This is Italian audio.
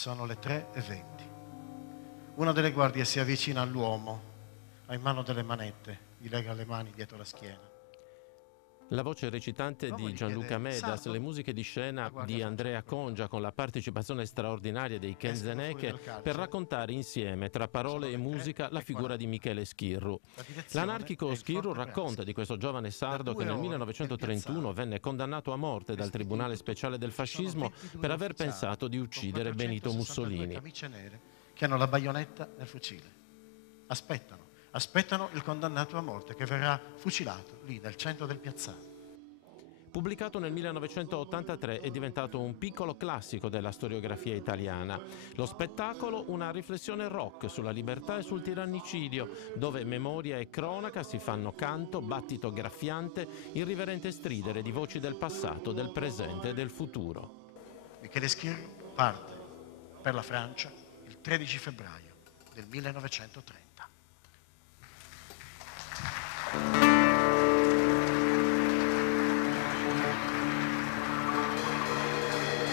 Sono le 3:20. Una delle guardie si avvicina all'uomo, ha in mano delle manette, gli lega le mani dietro la schiena. La voce recitante di Gianluca Medas, le musiche di scena di Andrea Congia con la partecipazione straordinaria dei Kenzeneche per raccontare insieme, tra parole e musica, la figura di Michele Schirru. L'anarchico Schirru racconta di questo giovane sardo che nel 1931 venne condannato a morte dal Tribunale Speciale del Fascismo per aver pensato di uccidere Benito Mussolini. Camicie nere che hanno la baionetta nel fucile. Aspettano il condannato a morte che verrà fucilato lì nel centro del piazzale. Pubblicato nel 1983, è diventato un piccolo classico della storiografia italiana. Lo spettacolo, una riflessione rock sulla libertà e sul tirannicidio, dove memoria e cronaca si fanno canto, battito graffiante, irriverente stridere di voci del passato, del presente e del futuro. Michele Schirru parte per la Francia il 13 febbraio del 1930.